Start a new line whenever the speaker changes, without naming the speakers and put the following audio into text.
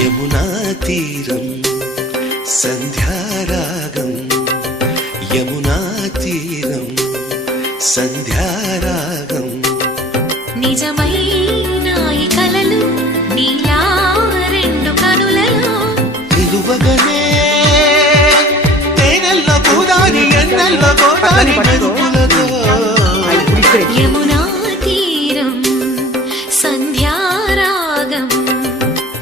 യമുനാതീരം സന്ധ്യാരാഗം യമുനാതീരം സന്ധ്യാരാഗം നിജമൈ ഗോദാനി എന്നല്ല ഗോദാനി മരുമോ